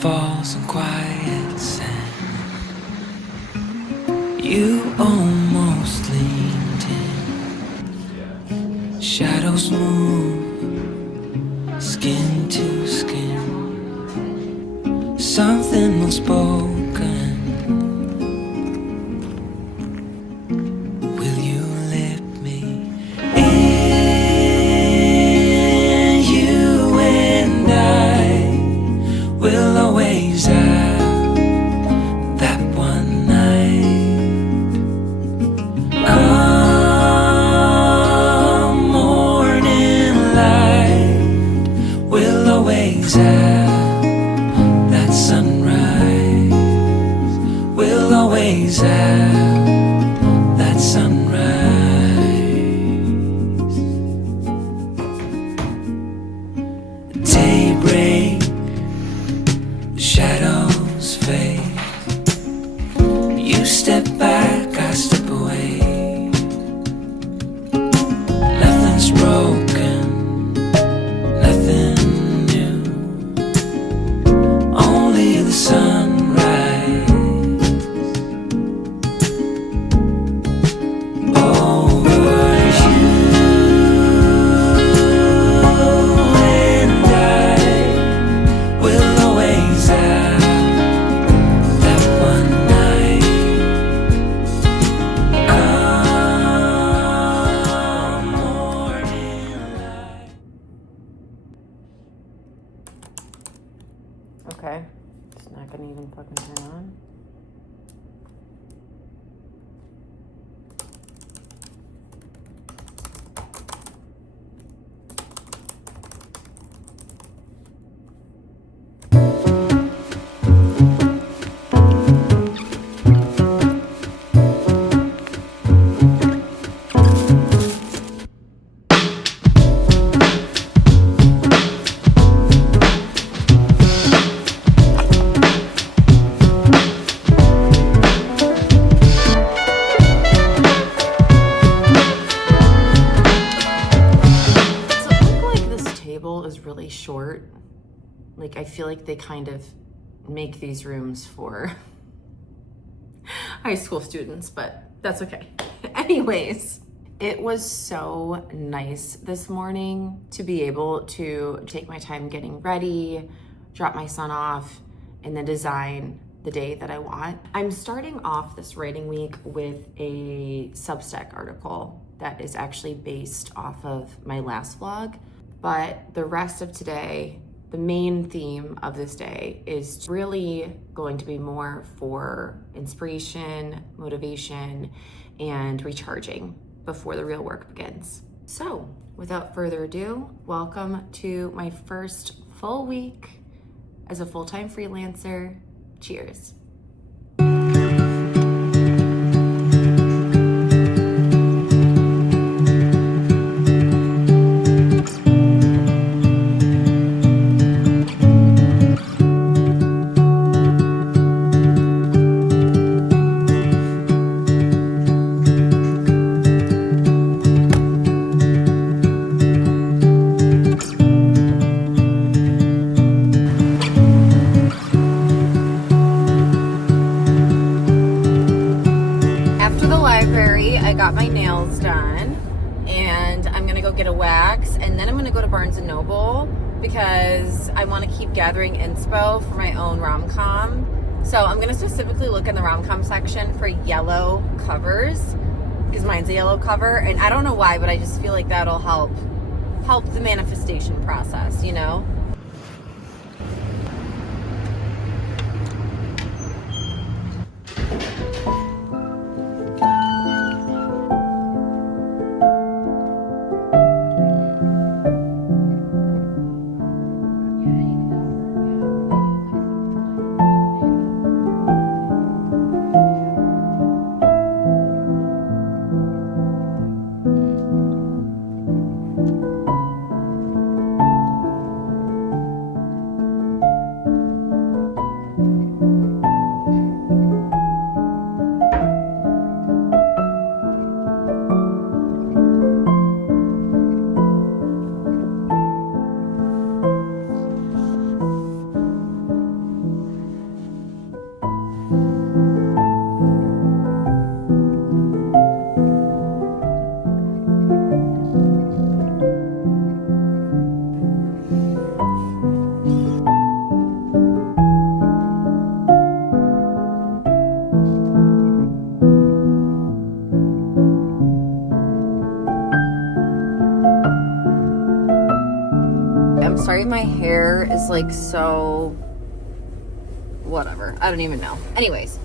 falls in quiet sand. You almost leaned in. Shadows move, skin to skin. Something unspoken. Will you let me in? You and I will always have that one night. Come morning light, we'll always have that sunrise. We'll always have that sunrise. Daybreak, shadows fade. You step back, I step away. Nothing's broken, nothing new. Only the sunrise. Over you and I will always have that one night. Come morning light. Okay, it's not gonna even fucking turn on. So it looked like this table is really short. Like, I feel like they kind of make these rooms for high school students, but that's okay. Anyways, it was so nice this morning to be able to take my time getting ready, drop my son off, and then design the day that I want. I'm starting off this writing week with a Substack article that is actually based off of my last vlog, but the rest of today, the main theme of this day is really going to be more for inspiration, motivation, and recharging before the real work begins. So without further ado, welcome to my first full week as a full-time freelancer. Cheers. I got my nails done and I'm gonna go get a wax, and then I'm gonna go to Barnes & Noble because I want to keep gathering inspo for my own rom-com. So I'm gonna specifically look in the rom-com section for yellow covers because mine's a yellow cover, and I don't know why, but I just feel like that'll help the manifestation process, you know? hair is like so whatever. I don't even know. Anyways,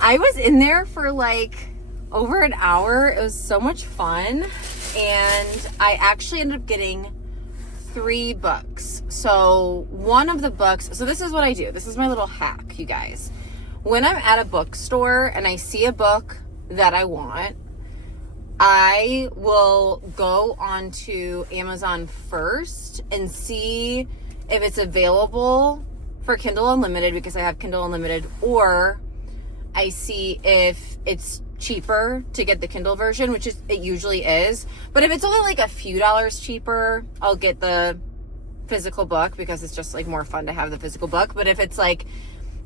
I was in there for like over an hour. It was so much fun. And I actually ended up getting 3 books. So one of the books, so this is what I do. This is my little hack, you guys. When I'm at a bookstore and I see a book that I want, I will go onto Amazon first and see if it's available for Kindle Unlimited, because I have Kindle Unlimited, or I see if it's cheaper to get the Kindle version, which is it usually is. But if it's only like a few dollars cheaper, I'll get the physical book because it's just like more fun to have the physical book. But if it's like,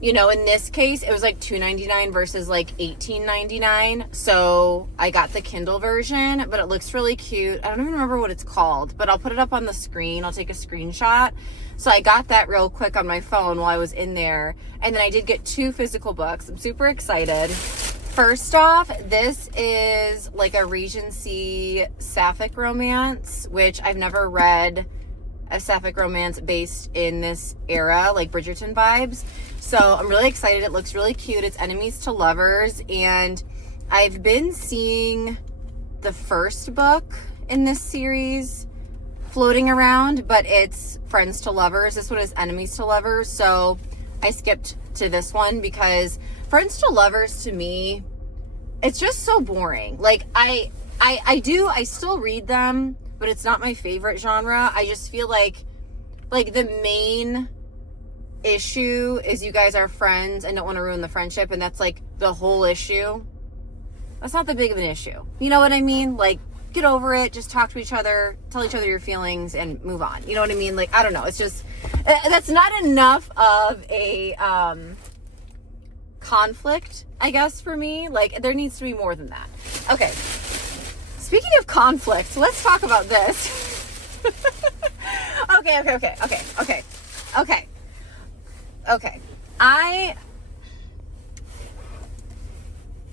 you know, in this case, it was like $2.99 versus like $18.99. So I got the Kindle version, but it looks really cute. I don't even remember what it's called, but I'll put it up on the screen. I'll take a screenshot. So I got that real quick on my phone while I was in there. And then I did get 2 physical books. I'm super excited. First off, this is like a Regency sapphic romance, which I've never read a sapphic romance based in this era, like Bridgerton vibes. So I'm really excited. It looks really cute. It's enemies to lovers. And I've been seeing the first book in this series floating around, but it's friends to lovers. This one is enemies to lovers. So I skipped to this one because friends to lovers, to me, it's just so boring. Like I still read them, but it's not my favorite genre. I just feel like the main issue is you guys are friends and don't want to ruin the friendship, and that's like the whole issue. That's not that big of an issue. You know what I mean? Like, get over it, just talk to each other, tell each other your feelings, and move on. You know what I mean? Like, I don't know. It's just, that's not enough of a conflict, I guess, for me. Like, there needs to be more than that. Okay. Speaking of conflict, let's talk about this. Okay.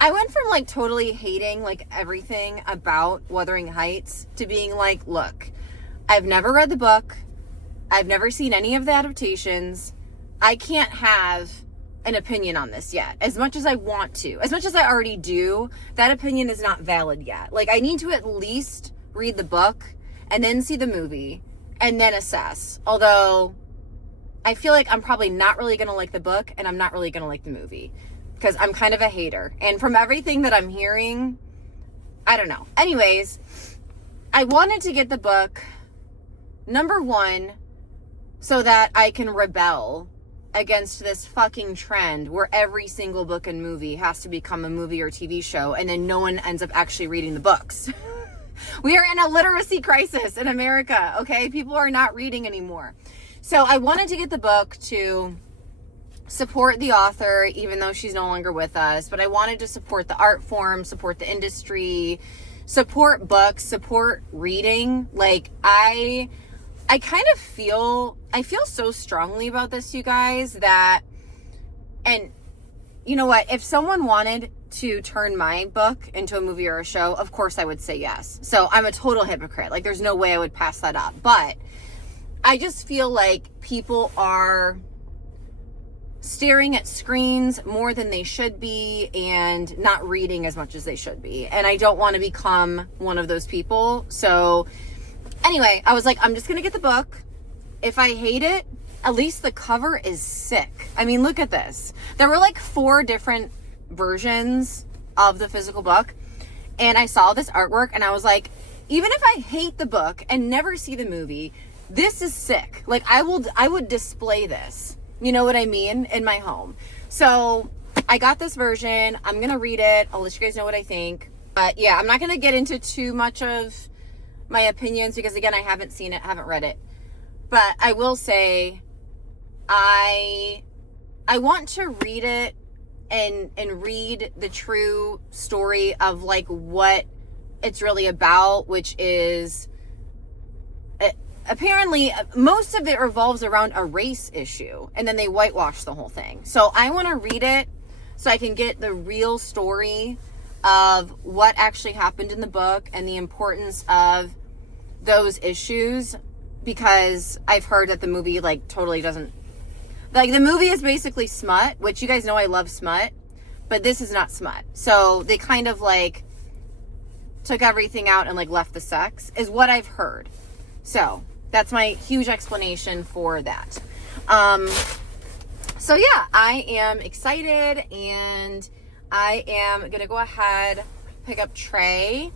I went from like totally hating like everything about Wuthering Heights to being like, look, I've never read the book. I've never seen any of the adaptations. I can't have an opinion on this yet. As much as I want to, as much as I already do, that opinion is not valid yet. Like, I need to at least read the book and then see the movie and then assess. Although I feel like I'm probably not really going to like the book and I'm not really going to like the movie because I'm kind of a hater. And from everything that I'm hearing, I don't know. Anyways, I wanted to get the book, number one, so that I can rebel against this fucking trend where every single book and movie has to become a movie or TV show, and then no one ends up actually reading the books. We are in a literacy crisis in America, okay? People are not reading anymore. So I wanted to get the book to support the author, even though she's no longer with us, but I wanted to support the art form, support the industry, support books, support reading. Like, I kind of feel so strongly about this, you guys, that, and you know what, if someone wanted to turn my book into a movie or a show, of course I would say yes. So I'm a total hypocrite. Like, there's no way I would pass that up. But I just feel like people are staring at screens more than they should be and not reading as much as they should be. And I don't want to become one of those people. So anyway, I was like, I'm just going to get the book. If I hate it, at least the cover is sick. I mean, look at this. There were like 4 different versions of the physical book. And I saw this artwork and I was like, even if I hate the book and never see the movie, this is sick. Like, I would display this. You know what I mean? In my home. So I got this version. I'm going to read it. I'll let you guys know what I think. But yeah, I'm not going to get into too much of my opinions because, again, I haven't seen it, haven't read it. But I will say I want to read it and read the true story of like what it's really about, which is apparently most of it revolves around a race issue, and then they whitewash the whole thing. So I want to read it so I can get the real story of what actually happened in the book and the importance of those issues, because I've heard that the movie like totally doesn't, like the movie is basically smut, which you guys know I love smut, but this is not smut. So they kind of like took everything out and like left the sex, is what I've heard. So that's my huge explanation for that. So yeah, I am excited, and I am gonna go ahead, pick up Trey,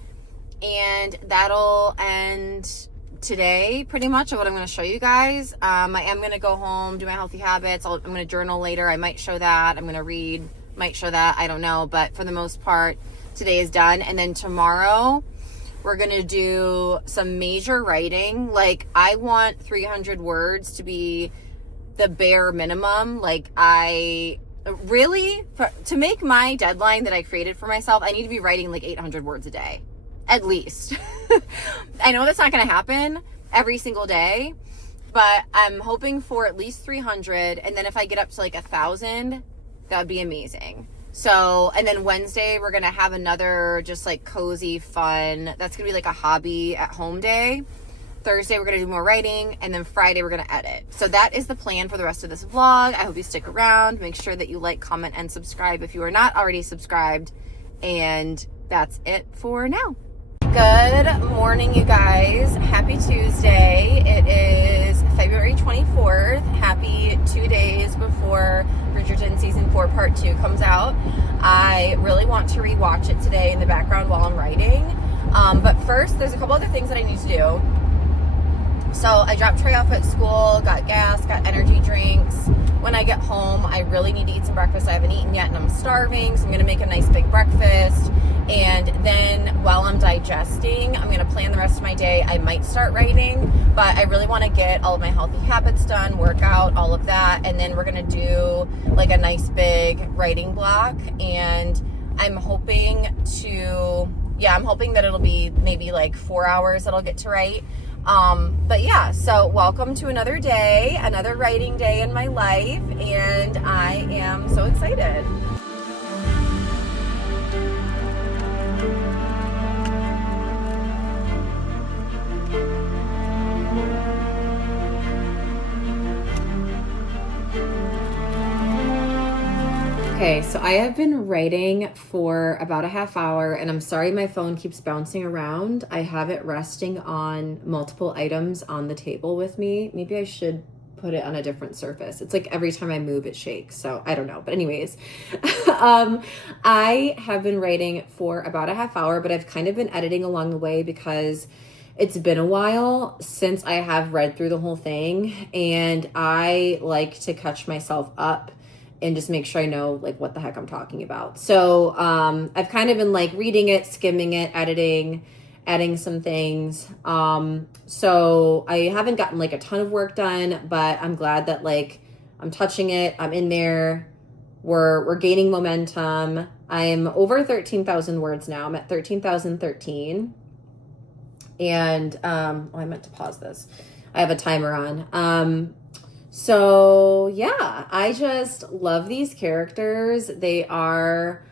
and that'll end today pretty much of what I'm going to show you guys. I am going to go home, do my healthy habits. I'm going to journal later. I might show that. I'm going to read, might show that. I don't know. But for the most part, today is done. And then tomorrow we're going to do some major writing. Like, I want 300 words to be the bare minimum. Like, I really, to make my deadline that I created for myself, I need to be writing like 800 words a day. At least. I know that's not going to happen every single day, but I'm hoping for at least 300. And then if I get up to like 1,000, that would be amazing. So, and then Wednesday, we're going to have another just like cozy, fun, that's going to be like a hobby at home day. Thursday, we're going to do more writing. And then Friday, we're going to edit. So that is the plan for the rest of this vlog. I hope you stick around. Make sure that you like, comment, and subscribe if you are not already subscribed. And that's it for now. Good morning, you guys. Happy Tuesday. It is February 24th. Happy 2 days before Bridgerton Season 4 Part 2 comes out. I really want to rewatch it today in the background while I'm writing. But first, there's a couple other things that I need to do. So I dropped Trey off at school, got gas, got energy drinks. When I get home, I really need to eat some breakfast. I haven't eaten yet and I'm starving, so I'm gonna make a nice big breakfast. And then while I'm digesting, I'm gonna plan the rest of my day. I might start writing, but I really wanna get all of my healthy habits done, work out, all of that. And then we're gonna do like a nice big writing block. And I'm hoping that it'll be maybe like 4 hours that I'll get to write. But yeah, so welcome to another day, another writing day in my life, and I am so excited. Okay, so I have been writing for about a half hour, and I'm sorry my phone keeps bouncing around. I have it resting on multiple items on the table with me. Maybe I should put it on a different surface. It's like every time I move it shakes, so I don't know. But anyways, I have been writing for about a half hour, but I've kind of been editing along the way because it's been a while since I have read through the whole thing, and I like to catch myself up and just make sure I know like what the heck I'm talking about. So I've kind of been like reading it, skimming it, editing, adding some things. So I haven't gotten like a ton of work done, but I'm glad that like I'm touching it. I'm in there. We're gaining momentum. I'm over 13,000 words now. I'm at 13,013. And I meant to pause this. I have a timer on. So yeah, I just love these characters. They are,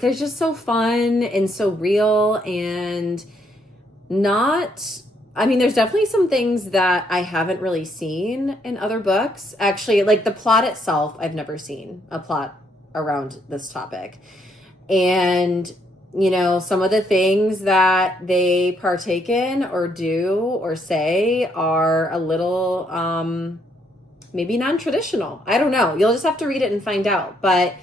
they're just so fun and so real, and there's definitely some things that I haven't really seen in other books. Actually, like the plot itself, I've never seen a plot around this topic. And you know, some of the things that they partake in or do or say are a little maybe non-traditional. I don't know. You'll just have to read it and find out. But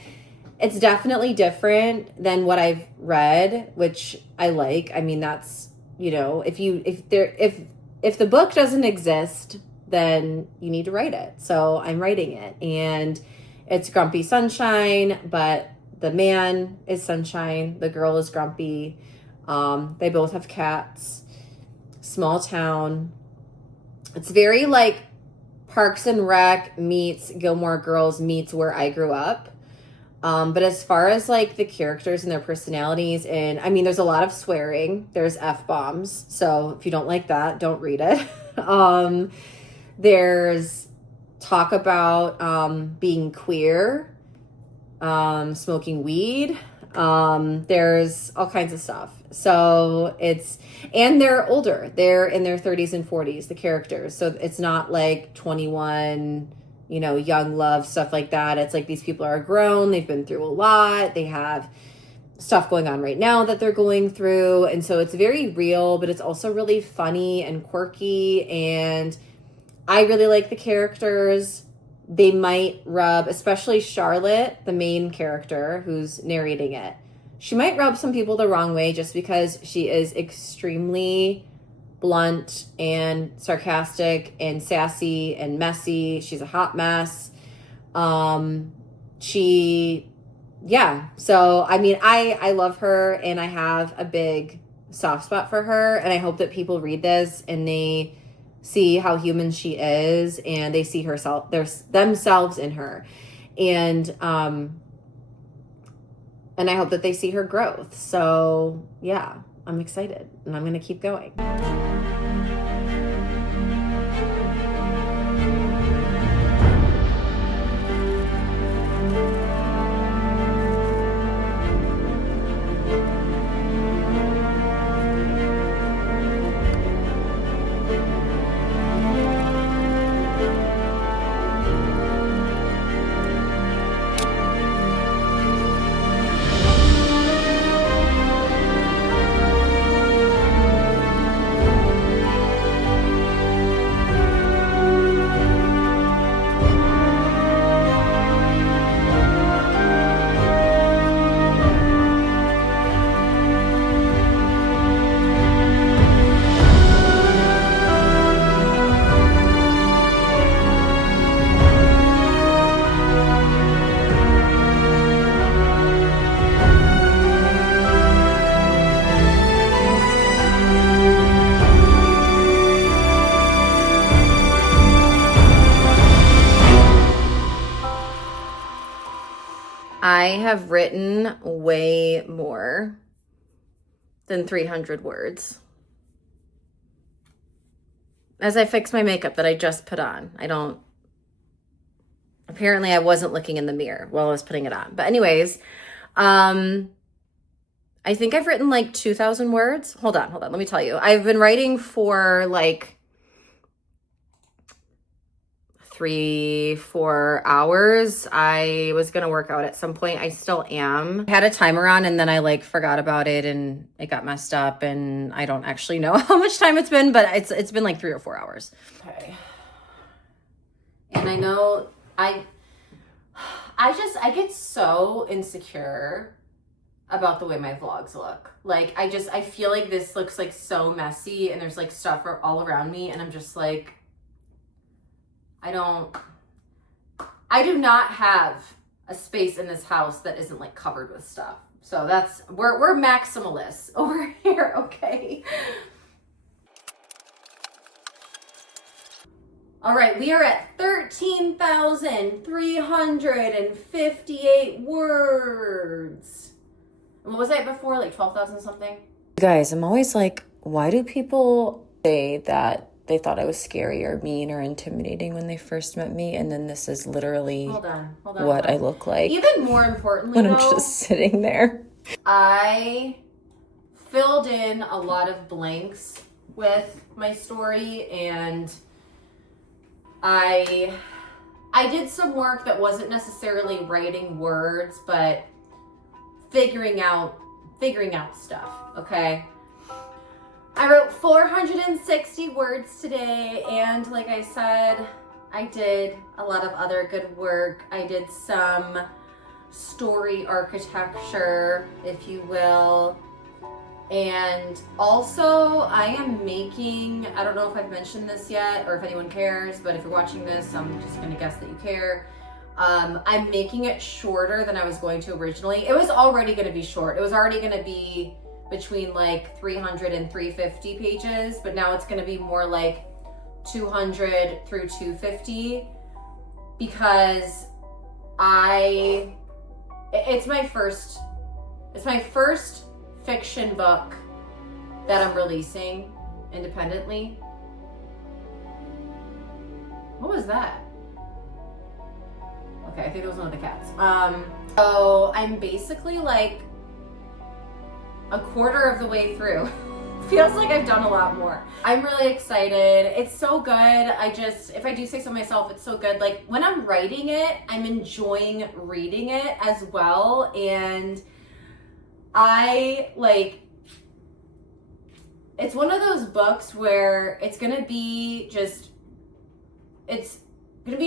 it's definitely different than what I've read, which I like. I mean, that's, you know, if the book doesn't exist, then you need to write it. So I'm writing it, and it's Grumpy Sunshine, but the man is Sunshine. The girl is Grumpy. They both have cats. Small town. It's very like Parks and Rec meets Gilmore Girls meets Where I Grew Up. But as far as like the characters and their personalities, and I mean, there's a lot of swearing. There's F-bombs. So if you don't like that, don't read it. There's talk about being queer. Smoking weed, There's all kinds of stuff. So and they're older. They're in their 30s and 40s, the characters. So it's not like 21, young love, stuff like that. It's like these people are grown. They've been through a lot. They have stuff going on right now that they're going through. And so it's very real, but it's also really funny and quirky. And I really like the characters. They might rub, especially Charlotte, the main character who's narrating it. She might rub some people the wrong way just because she is extremely blunt and sarcastic and sassy and messy. She's a hot mess. So I mean, I love her, and I have a big soft spot for her, and I hope that people read this and they see how human she is, and they see themselves in her, and I hope that they see her growth. So yeah, I'm excited, and I'm gonna keep going. I have written way more than 300 words. As I fix my makeup that I just put on, apparently I wasn't looking in the mirror while I was putting it on. But anyways, I think I've written like 2,000 words. Hold on. Let me tell you. I've been writing for like 3-4 hours. I was gonna work out at some point. I still am. I had a timer on, and then I like forgot about it, and it got messed up, and I don't actually know how much time it's been, but it's been like 3 or 4 hours. Okay. And I know I get so insecure about the way my vlogs look. Like I feel like this looks like so messy, and there's like stuff all around me, and I'm just like, I do not have a space in this house that isn't like covered with stuff. So we're maximalists over here, okay? All right, we are at 13,358 words. And what was I before? Like 12,000 something? Guys, I'm always like, why do people say that they thought I was scary or mean or intimidating when they first met me? And then this is literally hold on. I look like. Even more importantly, when I'm just sitting there. I filled in a lot of blanks with my story, and I did some work that wasn't necessarily writing words, but figuring out stuff, okay? I wrote 460 words today, and like I said, I did a lot of other good work. I did some story architecture, if you will. And also I am making, I don't know if I've mentioned this yet or if anyone cares, but if you're watching this, I'm just gonna guess that you care. I'm making it shorter than I was going to originally. It was already gonna be short. It was already gonna be between like 300 and 350 pages, but now it's gonna be more like 200 through 250 because it's my first fiction book that I'm releasing independently. What was that? Okay, I think it was one of the cats. So I'm basically like a quarter of the way through. Feels like I've done a lot more. I'm really excited. It's so good. If I do say so myself, it's so good. Like when I'm writing it, I'm enjoying reading it as well. And it's one of those books where it's gonna be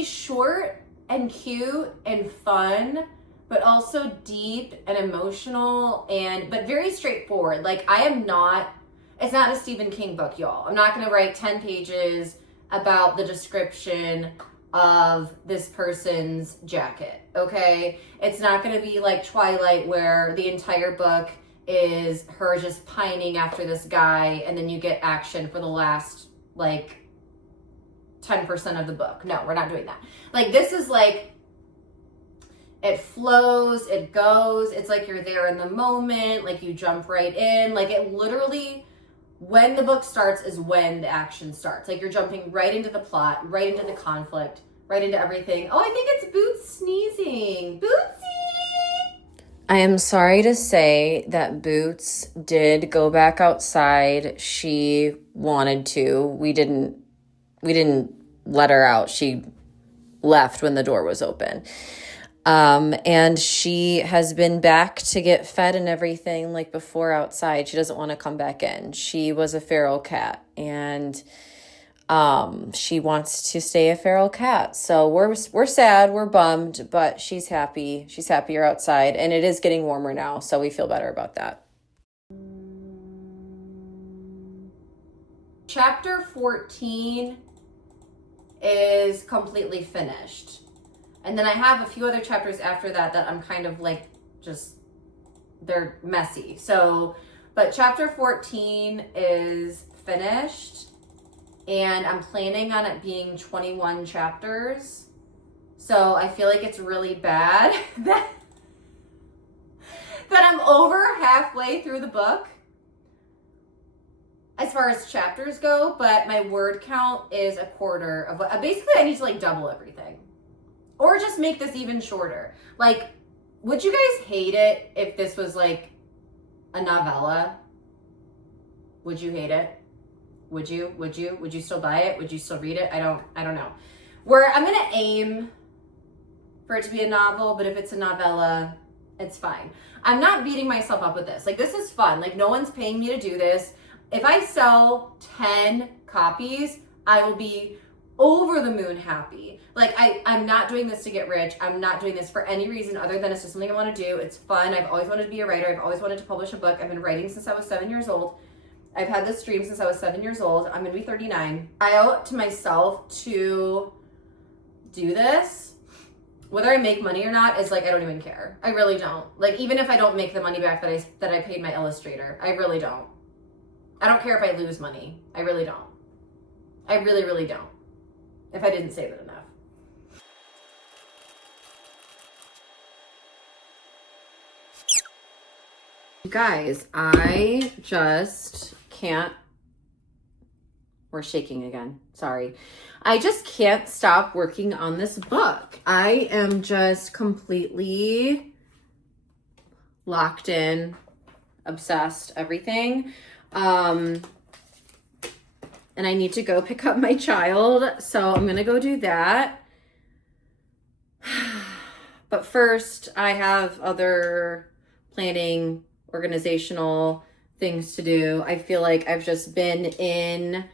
short and cute and fun, but also deep and emotional but very straightforward. Like it's not a Stephen King book, y'all. I'm not gonna write 10 pages about the description of this person's jacket, okay? It's not gonna be like Twilight where the entire book is her just pining after this guy and then you get action for the last 10% of the book. No, we're not doing that. Like this is it flows, it goes, it's like you're there in the moment, like you jump right in. Like it literally, when the book starts is when the action starts. Like you're jumping right into the plot, right into the conflict, right into everything. Oh, I think it's Boots sneezing. Bootsy! I am sorry to say that Boots did go back outside. She wanted to. We didn't let her out. She left when the door was open. And she has been back to get fed and everything like before outside. She doesn't want to come back in. She was a feral cat and she wants to stay a feral cat. So we're sad, we're bummed, but she's happy. She's happier outside and it is getting warmer now, so we feel better about that. Chapter 14 is completely finished. And then I have a few other chapters after that I'm kind of they're messy. But chapter 14 is finished and I'm planning on it being 21 chapters. So I feel like it's really bad that I'm over halfway through the book as far as chapters go, but my word count is a quarter of what, basically I need to double everything. Or just make this even shorter. Would you guys hate it if this was a novella? Would you hate it? Would you still buy it? Would you still read it? I don't know. I'm gonna aim for it to be a novel, but if it's a novella, it's fine. I'm not beating myself up with this. This is fun. No one's paying me to do this. If I sell 10 copies, I will be over the moon happy. I'm not doing this to get rich. I'm not doing this for any reason other than it's just something I want to do. It's fun. I've always wanted to be a writer. I've always wanted to publish a book. I've been writing since I was 7 years old. I've had this dream since I was 7 years old. I'm gonna be 39. I owe it to myself to do this. Whether I make money or not is I don't even care. I really don't. Even if I don't make the money back that I paid my illustrator, I really don't. I don't care if I lose money. I really don't. I really, really don't. If I didn't save it enough. You guys, I just can't. We're shaking again. Sorry. I just can't stop working on this book. I am just completely locked in, obsessed, everything. And I need to go pick up my child. So I'm going to go do that. But first, I have other planning, organizational things to do. I feel like I've just been in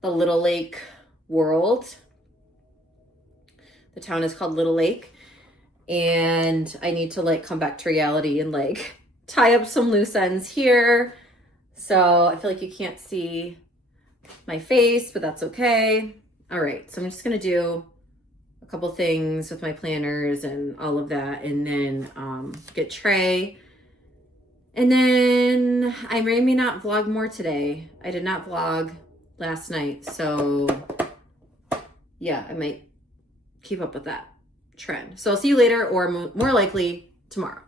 the Little Lake world. The town is called Little Lake. And I need to come back to reality and tie up some loose ends here. So I feel like you can't see my face, but that's okay. All right, so I'm just gonna do a couple things with my planners and all of that, and then get Trey. And then I may not vlog more today. I did not vlog last night, so yeah, I might keep up with that trend. So I'll see you later, or more likely tomorrow.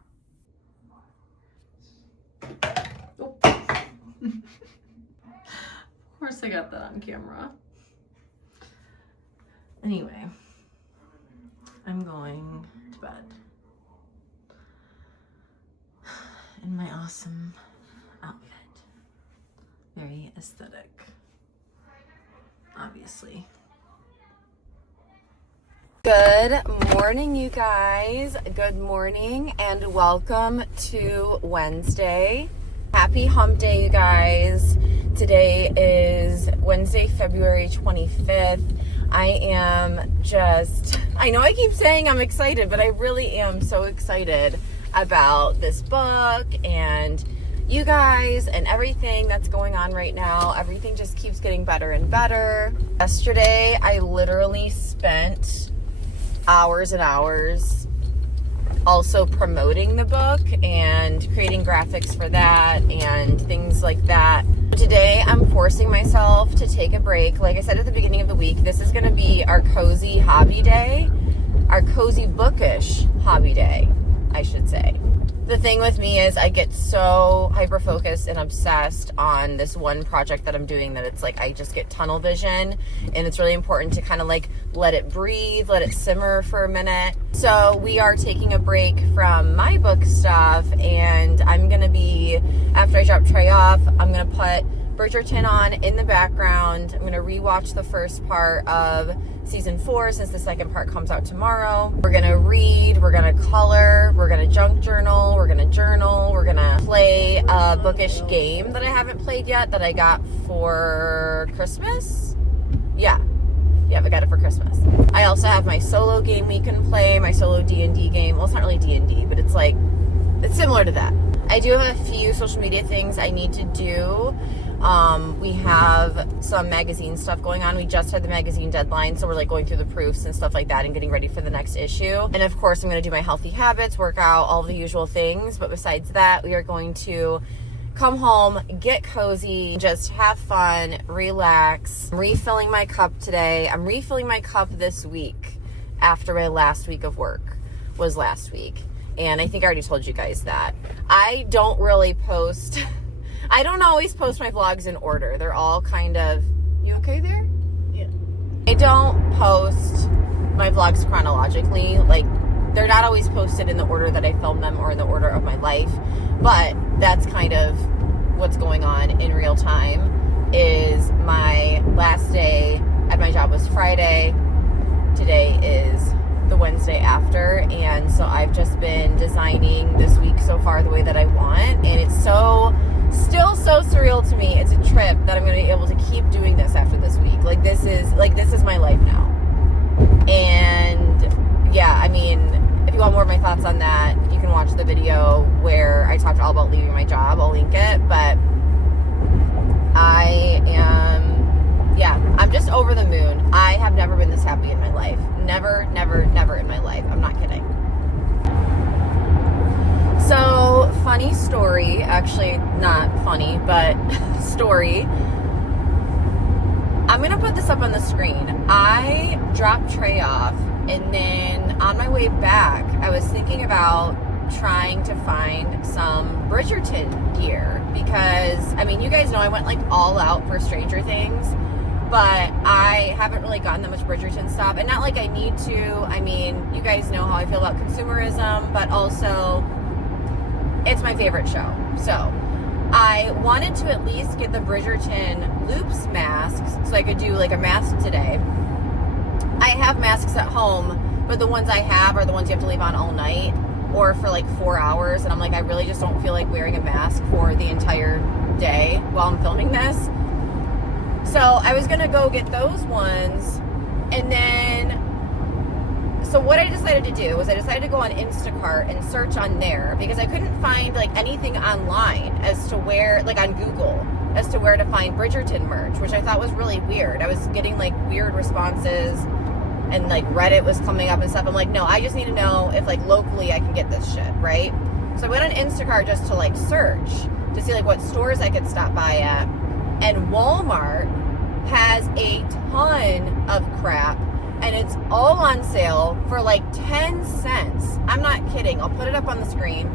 Oh. Of course I got that on camera. Anyway, I'm going to bed in my awesome outfit. Very aesthetic, obviously. Good morning, you guys. Good morning and welcome to Wednesday. Happy hump day, you guys. Today is Wednesday, February 25th. I know I keep saying I'm excited, but I really am so excited about this book and you guys and everything that's going on right now. Everything just keeps getting better and better. Yesterday, I literally spent hours and hours also promoting the book and creating graphics for that and things like that. Today I'm forcing myself to take a break. Like I said at the beginning of the week, this is going to be our cozy hobby day, our cozy bookish hobby day, I should say. The thing with me is I get so hyper-focused and obsessed on this one project that I'm doing that it's like I just get tunnel vision, and it's really important to kind of like let it breathe, let it simmer for a minute. So we are taking a break from my book stuff, and I'm going to be, after I drop Trey off, I'm going to put Bridgerton on in the background. I'm going to rewatch the first part of season 4 since the second part comes out tomorrow. We're going to read, we're going to color, we're going to junk journal, we're going to journal, we're going to play a bookish game that I haven't played yet that I got for Christmas. Yeah, I got it for Christmas. I also have my solo game we can play, my solo D&D game. Well, it's not really D&D, but it's similar to that. I do have a few social media things I need to do. We have some magazine stuff going on. We just had the magazine deadline, so we're like going through the proofs and stuff like that and getting ready for the next issue. And of course, I'm going to do my healthy habits, work out, all the usual things. But besides that, we are going to come home, get cozy, just have fun, relax. I'm refilling my cup today. I'm refilling my cup this week after my last week of work was last week. And I think I already told you guys that. I don't really post... I don't always post my vlogs in order. They're all kind of... You okay there? Yeah. I don't post my vlogs chronologically. Like, they're not always posted in the order that I filmed them or in the order of my life. But that's kind of what's going on in real time. Is my last day at my job was Friday. Today is the Wednesday after. And so I've just been designing this week so far the way that I want. And it's still so surreal to me. It's a trip that I'm going to be able to keep doing this after this week. This is my life now. And yeah, I mean, if you want more of my thoughts on that, you can watch the video where I talked all about leaving my job. I'll link it. But I'm just over the moon. I have never been this happy in my life. Never in my life. I'm not kidding. So, funny story, actually not funny, but story. I'm going to put this up on the screen. I dropped Trey off, and then on my way back, I was thinking about trying to find some Bridgerton gear because, I mean, you guys know I went like all out for Stranger Things, but I haven't really gotten that much Bridgerton stuff, and not like I need to. I mean, you guys know how I feel about consumerism, but also... it's my favorite show. So I wanted to at least get the Bridgerton loops masks so I could do like a mask today. I have masks at home, but the ones I have are the ones you have to leave on all night or for like 4 hours. And I'm like, I really just don't feel like wearing a mask for the entire day while I'm filming this. So I was going to go get those ones. And then... so what I decided to do was I decided to go on Instacart and search on there because I couldn't find like anything online as to where, like on Google, as to where to find Bridgerton merch, which I thought was really weird. I was getting like weird responses and like Reddit was coming up and stuff. I'm like, no, I just need to know if like locally I can get this shit, right? So I went on Instacart just to like search to see like what stores I could stop by at. And Walmart has a ton of crap. And it's all on sale for like 10 cents. I'm not kidding. I'll put it up on the screen.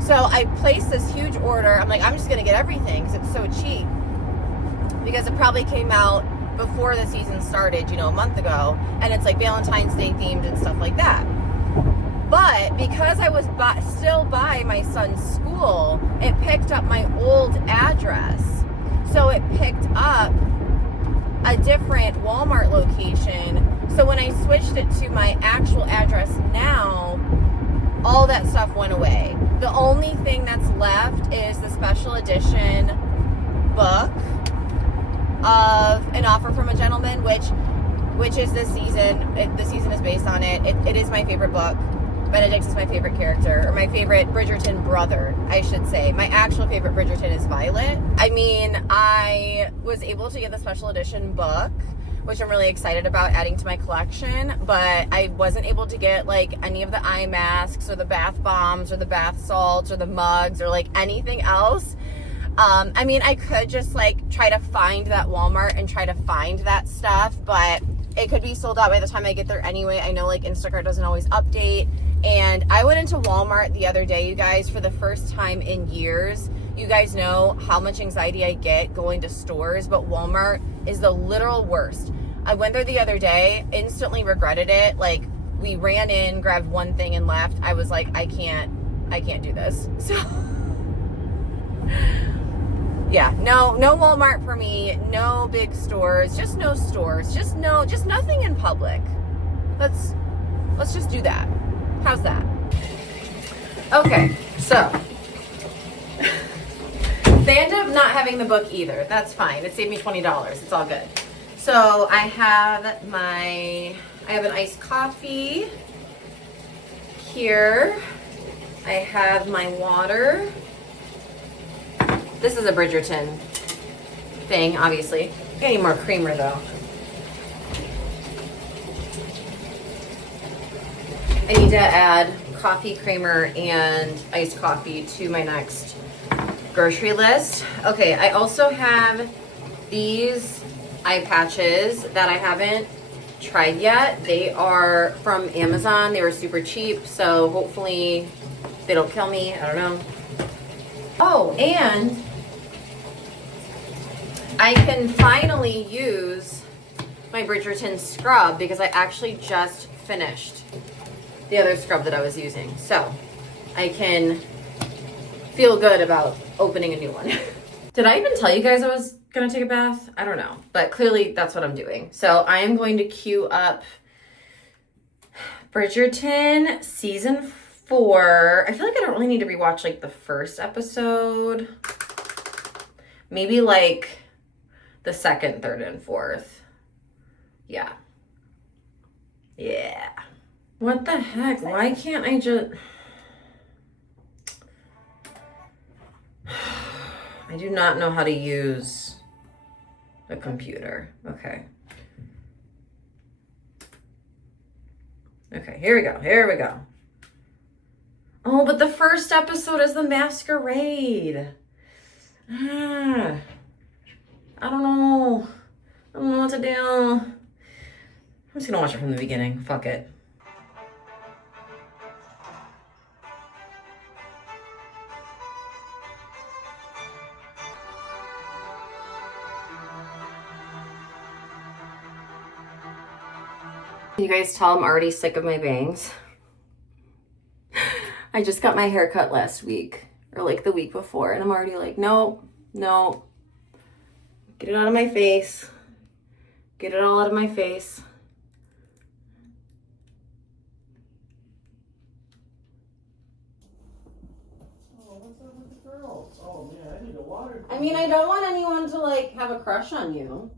So I placed this huge order. I'm like, I'm just going to get everything because it's so cheap. Because it probably came out before the season started, a month ago. And it's like Valentine's Day themed and stuff like that. But because I was still by my son's school, it picked up my old address. So it picked up a different Walmart location. So when I switched it to my actual address now, all that stuff went away. The only thing that's left is the special edition book of An Offer from a Gentleman, which is this season. The season is based on it. It is my favorite book. Benedict is my favorite character, or my favorite Bridgerton brother, I should say. My actual favorite Bridgerton is Violet. I mean, I was able to get the special edition book, which I'm really excited about adding to my collection, but I wasn't able to get like any of the eye masks or the bath bombs or the bath salts or the mugs or like anything else. I mean, I could just like try to find that Walmart and try to find that stuff, but it could be sold out by the time I get there anyway. I know like Instacart doesn't always update. And I went into Walmart the other day, you guys, for the first time in years. You guys know how much anxiety I get going to stores, but Walmart is the literal worst. I went there the other day, instantly regretted it. Like, we ran in, grabbed one thing and left. I was like, I can't do this. So yeah, no Walmart for me, no big stores, just no stores, just nothing in public. Let's just do that. How's that? Okay, so they end up not having the book either. That's fine. It saved me $20. It's all good. So I have an iced coffee here. I have my water. This is a Bridgerton thing, obviously. I need more creamer though. I need to add coffee creamer and iced coffee to my next grocery list. Okay, I also have these eye patches that I haven't tried yet. They are from Amazon. They were super cheap, so hopefully they don't kill me. I don't know. Oh, and I can finally use my Bridgerton scrub because I actually just finished the other scrub that I was using. So I can feel good about opening a new one. Did I even tell you guys I was gonna take a bath? I don't know, but clearly that's what I'm doing. So I am going to queue up Bridgerton season 4. I feel like I don't really need to rewatch like the first episode. Maybe like the second, third, and fourth. Yeah. Yeah. What the heck? Why can't I just... I do not know how to use a computer. Okay. Okay, here we go. Here we go. Oh, but the first episode is the masquerade. I don't know. I don't know what to do. I'm just gonna watch it from the beginning. Fuck it. You guys tell I'm already sick of my bangs. I just got my hair cut last week, or like the week before, and I'm already like, no. Get it out of my face. Get it all out of my face. Oh, what's up with the girls? Oh man, I need a water. I mean, I don't want anyone to like have a crush on you.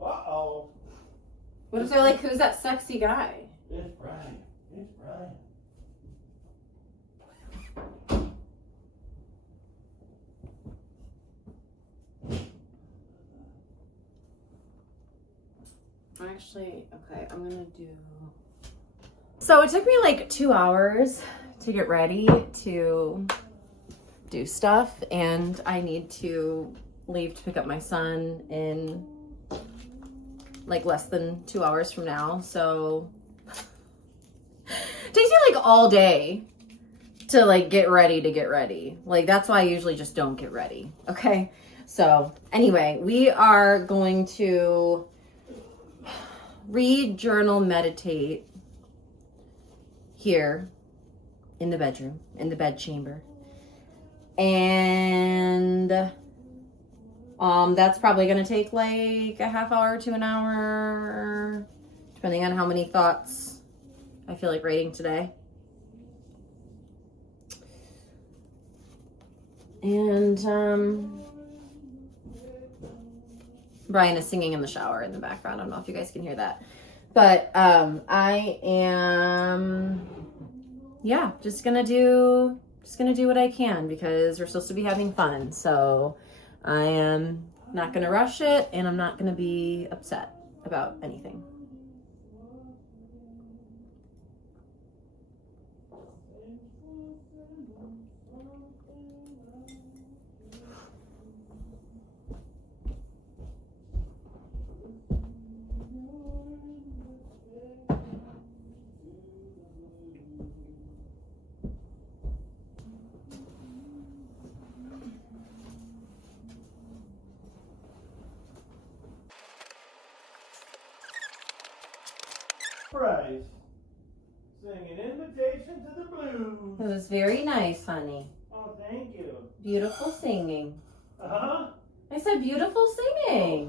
Uh-oh. What if they're like, who's that sexy guy? It's Brian. It's Brian. Actually, okay, I'm gonna do... So it took me like 2 hours to get ready to do stuff, and I need to leave to pick up my son in like less than 2 hours from now. So it takes me like all day to like get ready. Like that's why I usually just don't get ready. Okay. So anyway, we are going to read, journal, meditate here in the bedroom, in the bed chamber. And that's probably gonna take like a half hour to an hour, depending on how many thoughts I feel like writing today. And Brian is singing in the shower in the background. I don't know if you guys can hear that. But I am, yeah, just gonna do what I can because we're supposed to be having fun. So I am not gonna rush it, and I'm not gonna be upset about anything. Price. Singing Invitation to the Blues. It was very nice, honey. Oh, thank you. Beautiful singing. Uh-huh. I said beautiful singing.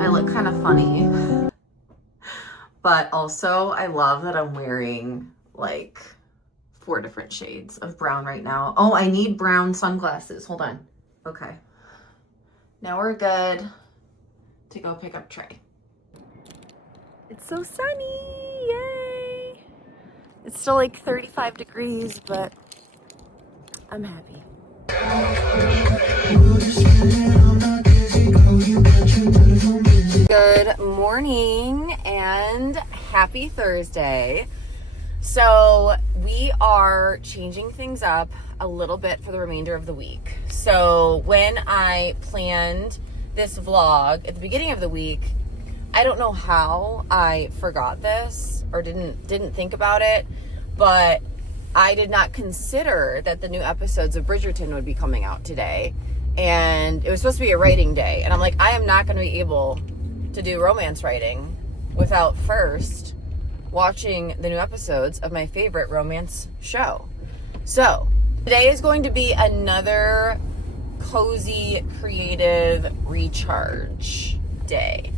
I look kind of funny, but also I love that I'm wearing like 4 different shades of brown right now. Oh, I need brown sunglasses. Hold on. Okay. Now we're good to go pick up Trey. It's so sunny. Yay. It's still like 35 degrees, but I'm happy. Good morning and happy Thursday. So we are changing things up a little bit for the remainder of the week. So when I planned this vlog at the beginning of the week, I don't know how I forgot this or didn't think about it, but I did not consider that the new episodes of Bridgerton would be coming out today. And it was supposed to be a writing day. And I'm like, I am not going to be able to do romance writing without first watching the new episodes of my favorite romance show. So today is going to be another cozy, creative recharge day.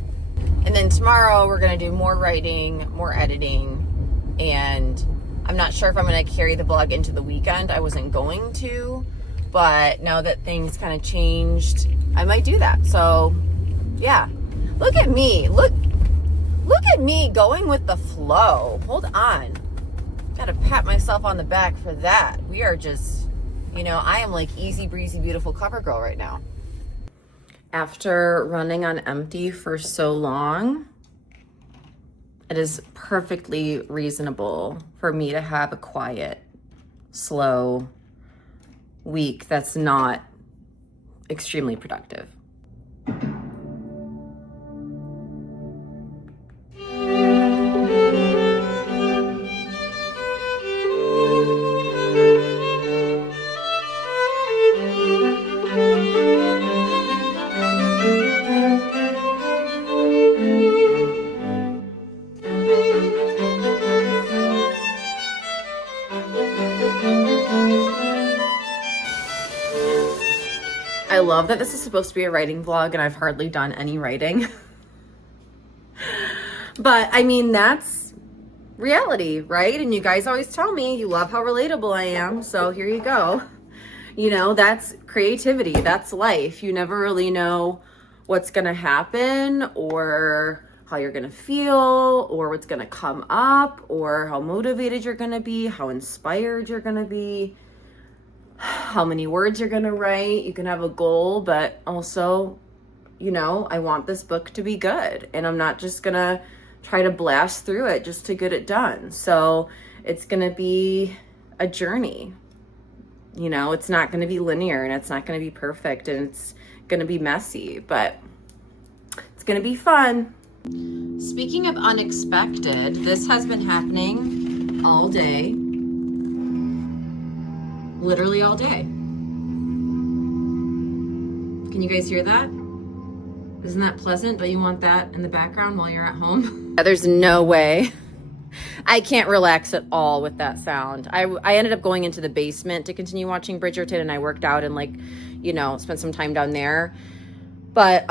And then tomorrow we're going to do more writing, more editing, and I'm not sure if I'm going to carry the vlog into the weekend. I wasn't going to, but now that things kind of changed, I might do that. So yeah, look at me. Look at me going with the flow. Hold on. Gotta pat myself on the back for that. We are just, I am like easy breezy, beautiful cover girl right now. After running on empty for so long, it is perfectly reasonable for me to have a quiet, slow week that's not extremely productive. love that this is supposed to be a writing vlog and I've hardly done any writing. But I mean, that's reality, right? And you guys always tell me you love how relatable I am. So here you go. You know, that's creativity. That's life. You never really know what's going to happen or how you're going to feel or what's going to come up or how motivated you're going to be, how inspired you're going to be, how many words you're going to write. You can have a goal, but also, you know, I want this book to be good and I'm not just going to try to blast through it just to get it done. So it's going to be a journey. You know, it's not going to be linear and it's not going to be perfect and it's going to be messy, but it's going to be fun. Speaking of unexpected, this has been happening all day. Literally all day. Can you guys hear that? Isn't that pleasant? Don't you want that in the background while you're at home? There's no way. I can't relax at all with that sound. I ended up going into the basement to continue watching Bridgerton, and I worked out and, like, you know, spent some time down there. But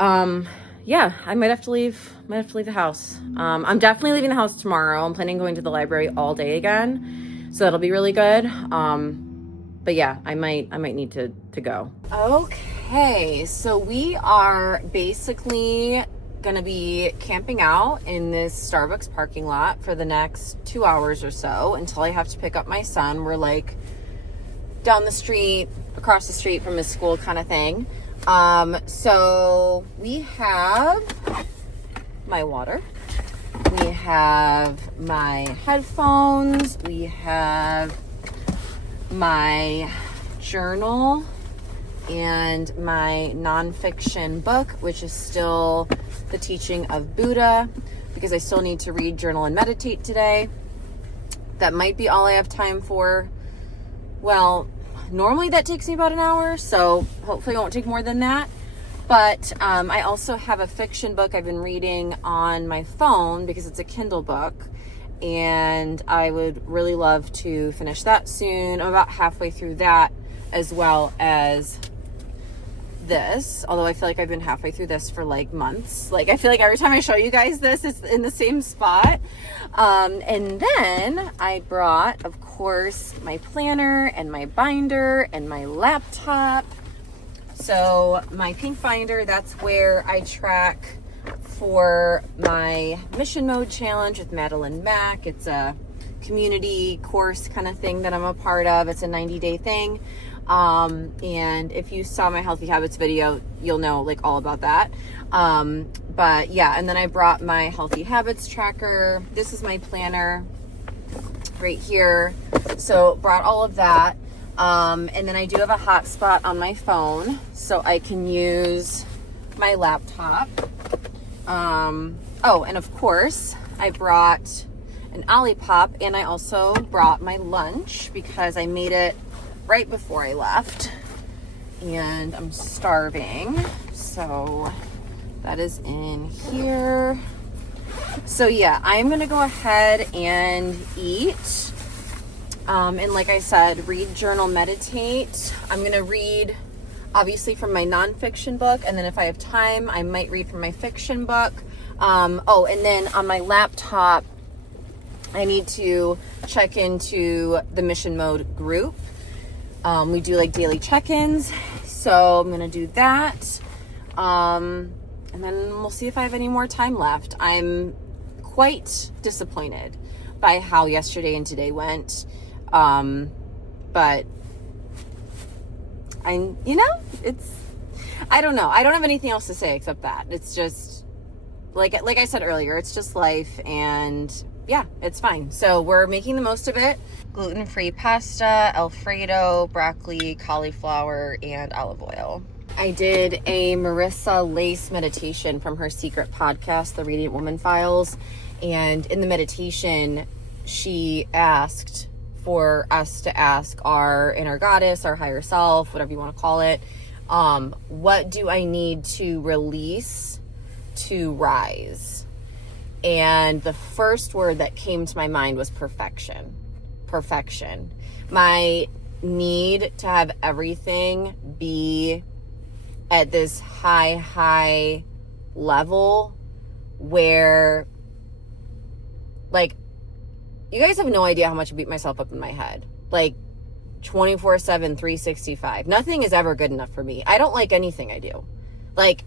yeah, I might have to leave the house. I'm definitely leaving the house tomorrow. I'm planning on going to the library all day again, so that'll be really good. But yeah, I might need to go. Okay, so we are basically gonna be camping out in this Starbucks parking lot for the next 2 hours or so until I have to pick up my son. We're like down the street, across the street from his school kind of thing. So we have my water, we have my headphones, we have my journal and my nonfiction book, which is still The Teaching of Buddha, because I still need to read, journal, and meditate today. That might be all I have time for. Well, normally that takes me about an hour, so hopefully it won't take more than that. But I also have a fiction book I've been reading on my phone because it's a Kindle book, and I would really love to finish that soon. I'm about halfway through that, as well as this, although I feel like I've been halfway through this for like months. Like, I feel like every time I show you guys this, it's in the same spot. And then I brought, of course, my planner and my binder and my laptop. So my pink binder, that's where I track for my Mission Mode Challenge with Madeline Mack. It's a community course kind of thing that I'm a part of. It's a 90-day thing. And if you saw my Healthy Habits video, you'll know like all about that. But yeah, and then I brought my Healthy Habits tracker. This is my planner right here. So brought all of that. And then I do have a hotspot on my phone, so I can use my laptop. Oh, and of course I brought an Olipop, and I also brought my lunch because I made it right before I left and I'm starving, so that is in here. So yeah, I'm gonna go ahead and eat, and like I said, read, journal, meditate. I'm gonna read obviously from my nonfiction book, and then if I have time I might read from my fiction book. Oh, and then on my laptop I need to check into the Mission Mode group. We do like daily check-ins, so I'm gonna do that, and then we'll see if I have any more time left. I'm quite disappointed by how yesterday and today went, but I don't know. I don't have anything else to say except that. It's just, like I said earlier, it's just life, and yeah, it's fine. So we're making the most of it. Gluten-free pasta, Alfredo, broccoli, cauliflower, and olive oil. I did a Marissa Lace meditation from her secret podcast, The Radiant Woman Files. And in the meditation, she asked for us to ask our inner goddess, our higher self, whatever you want to call it, what do I need to release to rise? And the first word that came to my mind was perfection. Perfection. My need to have everything be at this high level where, like, you guys have no idea how much I beat myself up in my head. Like, 24/7, 365. Nothing is ever good enough for me. I don't like anything I do. Like,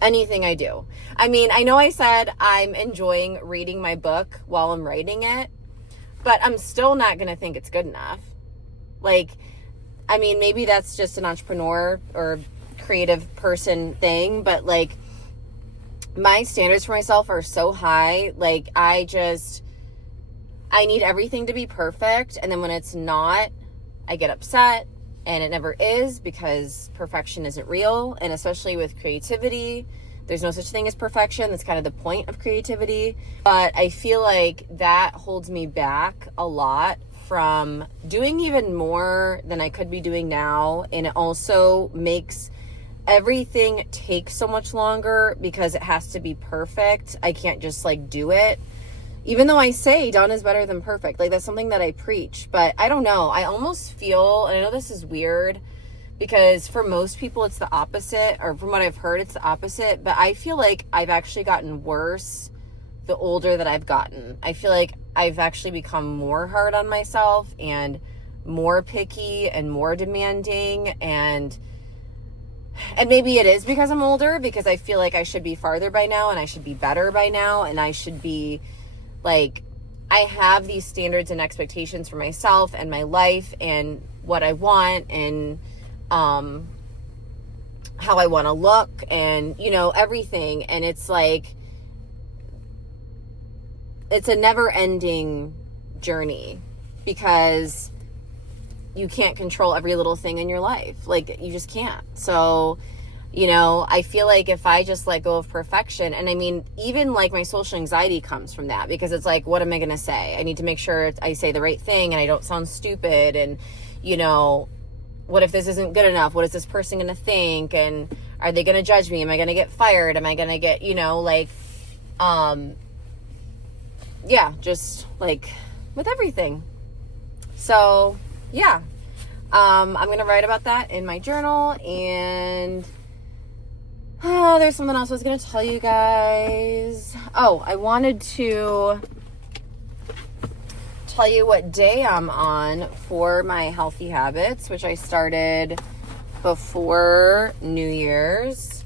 anything I do. I mean, I know I said I'm enjoying reading my book while I'm writing it, but I'm still not going to think it's good enough. Like, I mean, maybe that's just an entrepreneur or creative person thing, but like, my standards for myself are so high. Like, I need everything to be perfect. And then when it's not, I get upset, and it never is, because perfection isn't real. And especially with creativity, there's no such thing as perfection. That's kind of the point of creativity. But I feel like that holds me back a lot from doing even more than I could be doing now. And it also makes everything take so much longer because it has to be perfect. I can't just like do it. Even though I say done is better than perfect. Like, that's something that I preach. But I don't know. I almost feel, and I know this is weird, because for most people it's the opposite, or from what I've heard it's the opposite, but I feel like I've actually gotten worse the older that I've gotten. I feel like I've actually become more hard on myself and more picky and more demanding, and maybe it is because I'm older, because I feel like I should be farther by now, and I should be better by now, and I should be like, I have these standards and expectations for myself and my life and what I want, and how I want to look, and, you know, everything. And it's like, it's a never ending journey, because you can't control every little thing in your life. Like, you just can't. So, you know, I feel like if I just let go of perfection, and I mean, even like my social anxiety comes from that, because it's like, what am I going to say? I need to make sure I say the right thing and I don't sound stupid. And, you know, what if this isn't good enough? What is this person going to think? And are they going to judge me? Am I going to get fired? Am I going to get, you know, like, yeah, just like with everything. So yeah, I'm going to write about that in my journal. And oh, there's something else I was going to tell you guys. Oh, I wanted to tell you what day I'm on for my healthy habits, which I started before New Year's.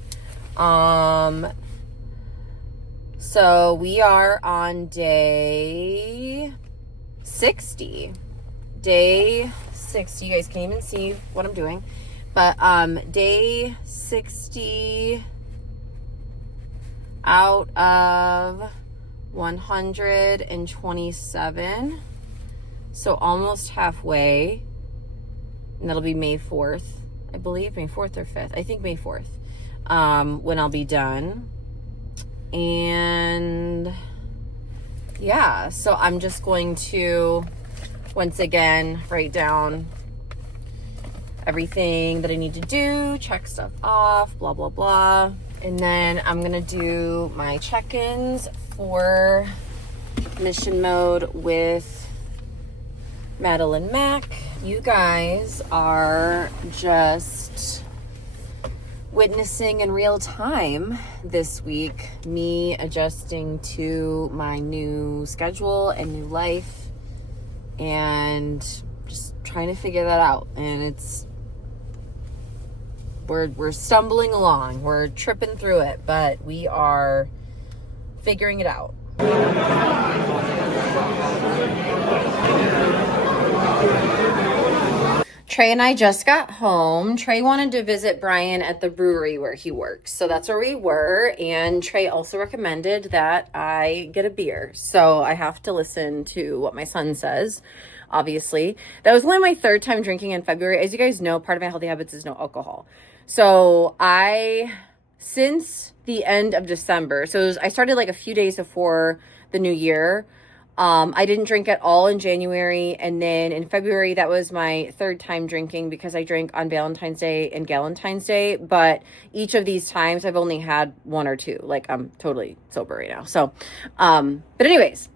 So we are on day 60. Day 60. You guys can't even see what I'm doing. But day 60 out of 127. So almost halfway. And that'll be May 4th, I believe. May 4th or 5th. I think May 4th. When I'll be done. And yeah, so I'm just going to once again write down everything that I need to do, check stuff off, blah, blah, blah. And then I'm going to do my check-ins for mission mode with Madeline Mack. You guys are just witnessing in real time this week me adjusting to my new schedule and new life, and just trying to figure that out. And it's we're stumbling along, we're tripping through it, but we are figuring it out. Trey and I just got home. Trey wanted to visit Brian at the brewery where he works. So that's where we were. And Trey also recommended that I get a beer. So I have to listen to what my son says, obviously. That was only my third time drinking in February. As you guys know, part of my healthy habits is no alcohol. So since the end of December, I started like a few days before the new year. I didn't drink at all in January, and then in February, that was my third time drinking because I drank on Valentine's Day and Galentine's Day, but each of these times I've only had one or two. Like, I'm totally sober right now. So, but anyways,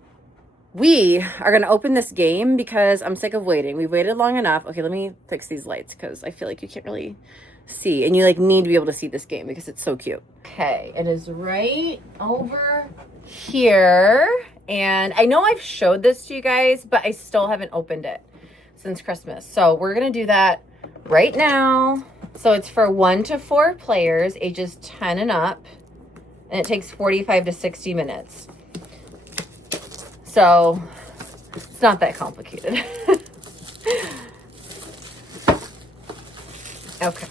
We are going to open this game because I'm sick of waiting. We've waited long enough. Okay, let me fix these lights because I feel like you can't really see. And you like need to be able to see this game because it's so cute. Okay, it is right over here. And I know I've showed this to you guys, but I still haven't opened it since Christmas. So we're going to do that right now. So it's for 1 to 4 players, ages 10 and up. And it takes 45 to 60 minutes. So it's not that complicated. Okay.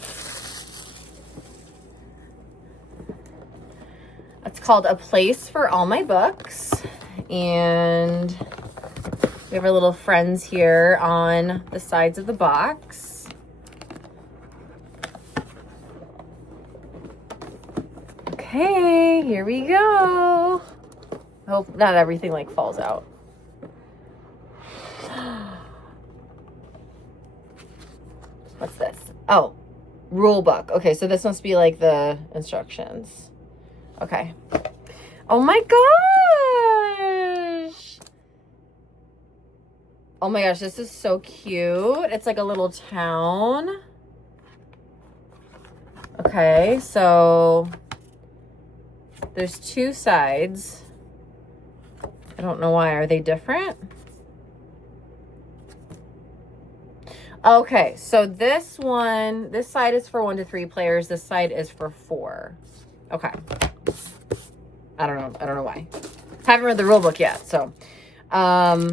It's called A Place for All My Books. And we have our little friends here on the sides of the box. Okay, here we go. I hope not everything like falls out. What's this? Oh, rule book. Okay, so this must be like the instructions. Okay. Oh my gosh. Oh my gosh, this is so cute. It's like a little town. Okay, so there's 2 sides. I don't know why. Are they different? Okay, so this side is for 1 to 3 players. This side is for 4. Okay. I don't know why. Haven't read the rule book yet, so. Oh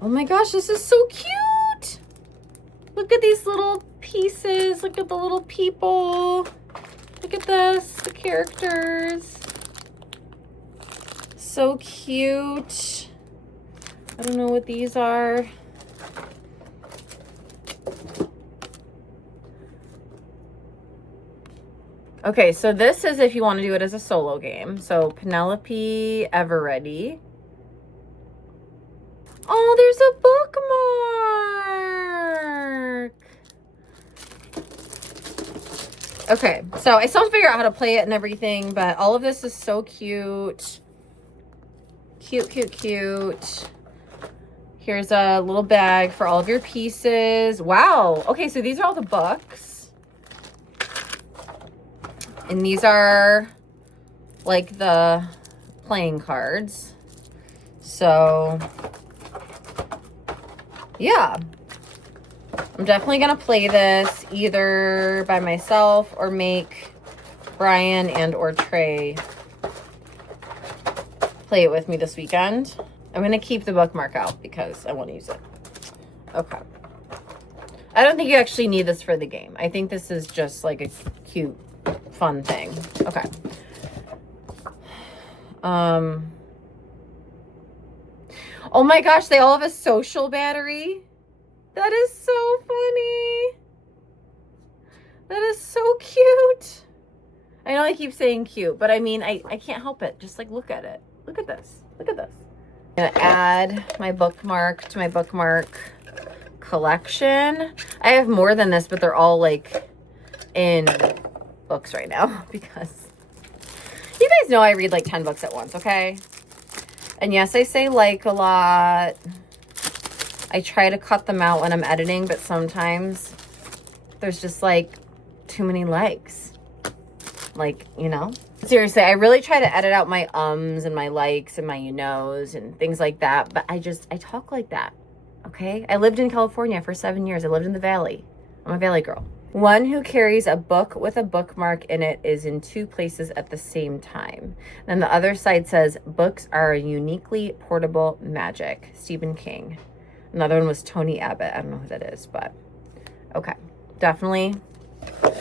my gosh, this is so cute. Look at these little pieces. Look at the little people. Look at this, the characters. So cute. I don't know what these are. Okay, so this is if you want to do it as a solo game. So Penelope Everready. Oh, there's a bookmark. Okay, so I still have to figure out how to play it and everything, but all of this is so cute. Cute, cute, cute. Here's a little bag for all of your pieces. Wow. Okay, so these are all the books. And these are like the playing cards. So, yeah. I'm definitely going to play this either by myself or make Brian and or Trey play it with me this weekend. I'm going to keep the bookmark out because I want to use it. Okay. I don't think you actually need this for the game. I think this is just like a cute, fun thing. Okay. Oh my gosh, they all have a social battery. That is so funny. That is so cute. I know I keep saying cute, but I mean, I can't help it. Just like look at it. Look at this. Look at this. I'm gonna add my bookmark to my bookmark collection. I have more than this, but they're all like in books right now because you guys know I read like 10 books at once, okay? And yes, I say like a lot. I try to cut them out when I'm editing, but sometimes there's just like too many likes. Like, you know? Seriously, I really try to edit out my ums and my likes and my you knows and things like that, but I talk like that, okay? I lived in California for 7 years. I lived in the Valley. I'm a Valley girl. One who carries a book with a bookmark in it is in 2 places at the same time. Then the other side says, books are a uniquely portable magic. Stephen King. Another one was Tony Abbott. I don't know who that is, but okay. Definitely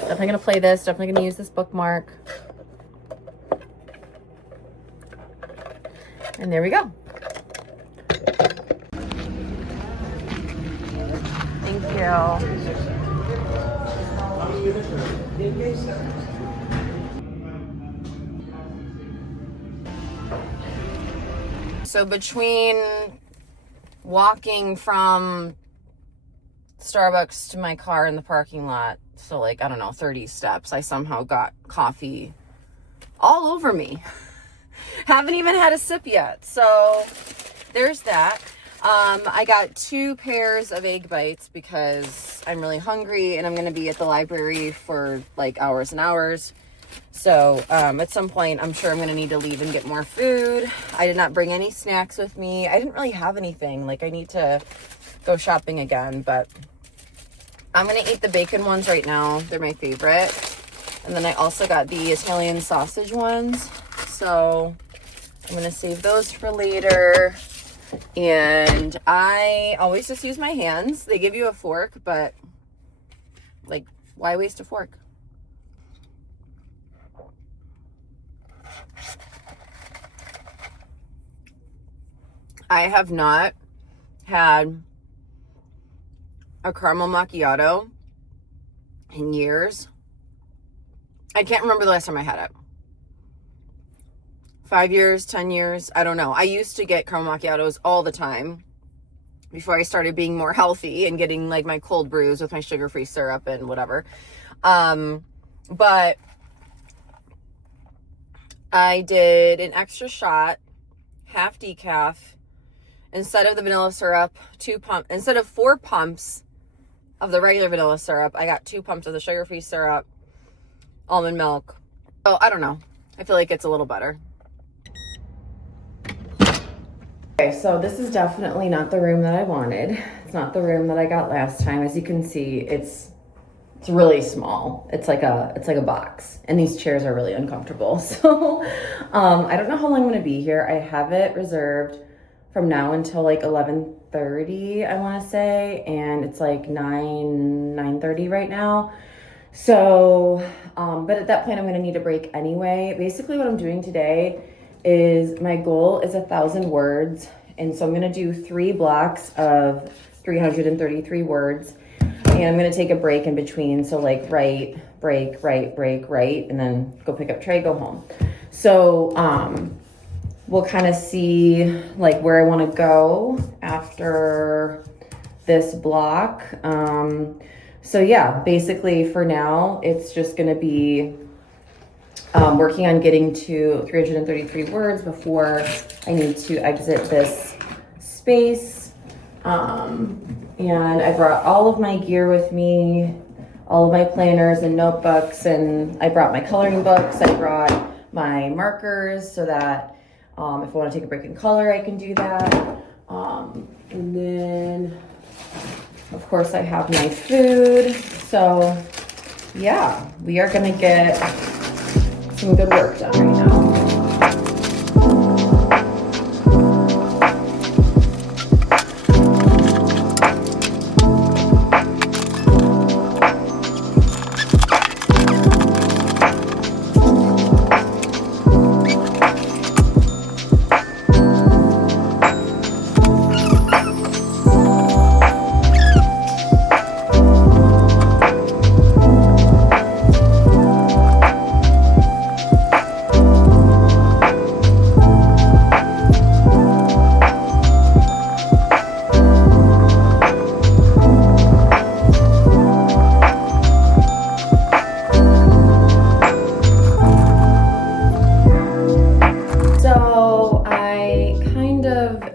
gonna play this. Definitely gonna use this bookmark. And there we go. Thank you. So between walking from Starbucks to my car in the parking lot, so like, I don't know, 30 steps, I somehow got coffee all over me. Haven't even had a sip yet. So there's that. I got 2 pairs of egg bites because I'm really hungry and I'm going to be at the library for like hours and hours. So at some point, I'm sure I'm going to need to leave and get more food. I did not bring any snacks with me. I didn't really have anything. Like, I need to go shopping again, but I'm going to eat the bacon ones right now. They're my favorite. And then I also got the Italian sausage ones. So I'm going to save those for later. And I always just use my hands. They give you a fork, but like, why waste a fork? I have not had a caramel macchiato in years. I can't remember the last time I had it. 5 years, 10 years, I don't know. I used to get caramel macchiatos all the time before I started being more healthy and getting like my cold brews with my sugar-free syrup and whatever. But I did an extra shot, half decaf, instead of the vanilla syrup, instead of 4 pumps of the regular vanilla syrup, I got 2 pumps of the sugar-free syrup, almond milk. Oh, I don't know. I feel like it's a little better. Okay, so this is definitely not the room that I wanted. It's not the room that I got last time. As you can see, it's really small. It's like a box, and these chairs are really uncomfortable. So I don't know how long I'm gonna be here. I have it reserved from now until like 11:30, I want to say, and it's like 9:30 right now. So but at that point I'm gonna need a break anyway. Basically what I'm doing today is, my goal is 1,000 words, and so I'm gonna do 3 blocks of 333 words, and I'm gonna take a break in between. So like write, break, write, break, write, and then go pick up Trey, go home. So we'll kind of see like where I want to go after this block. So yeah, basically for now, it's just going to be working on getting to 333 words before I need to exit this space. And I brought all of my gear with me, all of my planners and notebooks, and I brought my coloring books. I brought my markers so that if I want to take a break in color, I can do that. And then, of course, I have my food. So, yeah, we are going to get some good work done right now.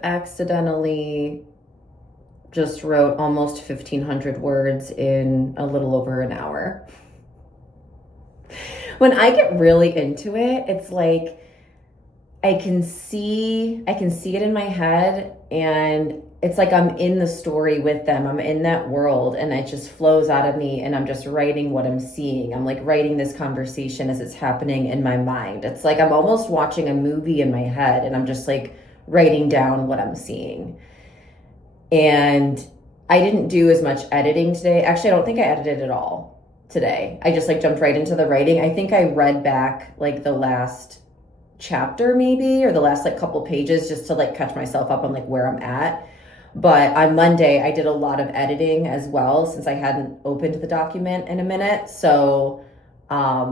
Accidentally just wrote almost 1,500 words in a little over an hour. When I get really into it, it's like I can see it in my head, and it's like I'm in the story with them. I'm in that world, and it just flows out of me, and I'm just writing what I'm seeing. I'm like writing this conversation as it's happening in my mind. It's like I'm almost watching a movie in my head, and I'm just like writing down what I'm seeing. And I didn't do as much editing today. Actually, I don't think I edited at all today. I just like jumped right into the writing. I think I read back like the last chapter maybe, or the last like couple pages, just to like catch myself up on like where I'm at. But on Monday, I did a lot of editing as well, since I hadn't opened the document in a minute. So, I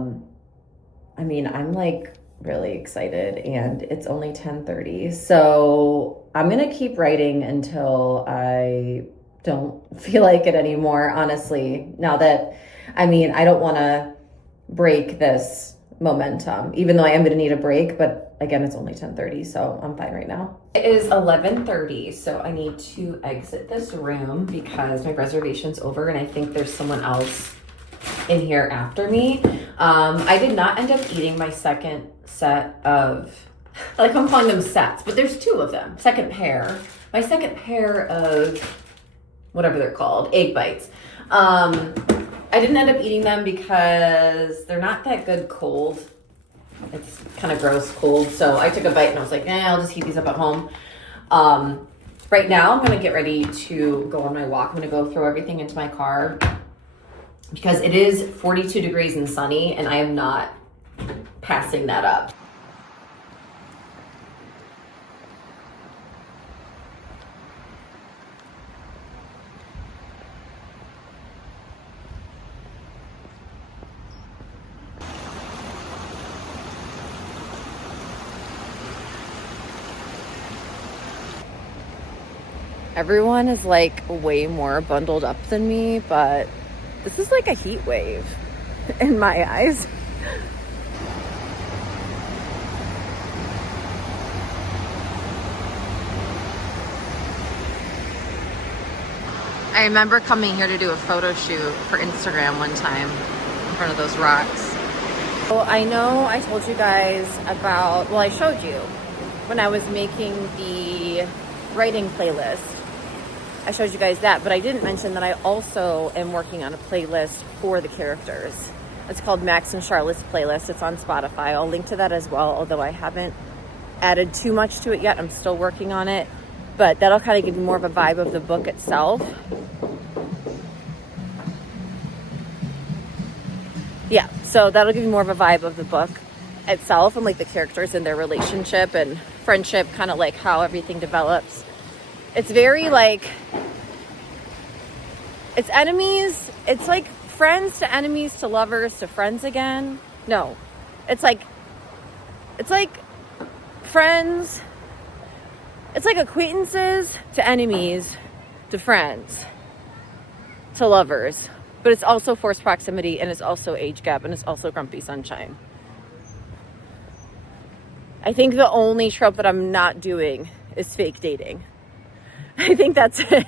mean, I'm like really excited, and it's only 10:30. So I'm going to keep writing until I don't feel like it anymore, honestly. Now that, I mean, I don't want to break this momentum, even though I am going to need a break, but but again, it's only 10:30, so I'm fine right now. It is 11:30, so I need to exit this room because my reservation's over and I think there's someone else in here after me. I did not end up eating my second set of, like I'm calling them sets, but there's 2 of them. Second pair. My second pair of whatever they're called, egg bites. I didn't end up eating them because they're not that good cold. It's kind of gross cold. So I took a bite and I was like, I'll just heat these up at home. Right now I'm gonna get ready to go on my walk. I'm gonna go throw everything into my car because it is 42 degrees and sunny and I am not passing that up. Everyone is like way more bundled up than me, but this is like a heat wave in my eyes. I remember coming here to do a photo shoot for Instagram one time in front of those rocks. Well, I know I told you guys about, well, I showed you when I was making the writing playlist. I showed you guys that, but I didn't mention that I also am working on a playlist for the characters. It's called Max and Charlotte's playlist. It's on Spotify. I'll link to that as well, although I haven't added too much to it yet. I'm still working on it, but that'll kind of give you more of a vibe of the book itself. Yeah, so that'll give you more of a vibe of the book itself and like the characters and their relationship and friendship, kind of like how everything develops. It's very like, it's enemies, it's like friends to enemies to lovers to friends again. No, it's like friends, it's like acquaintances to enemies to friends to lovers. But it's also forced proximity and it's also age gap and it's also grumpy sunshine. I think the only trope that I'm not doing is fake dating. I think that's it.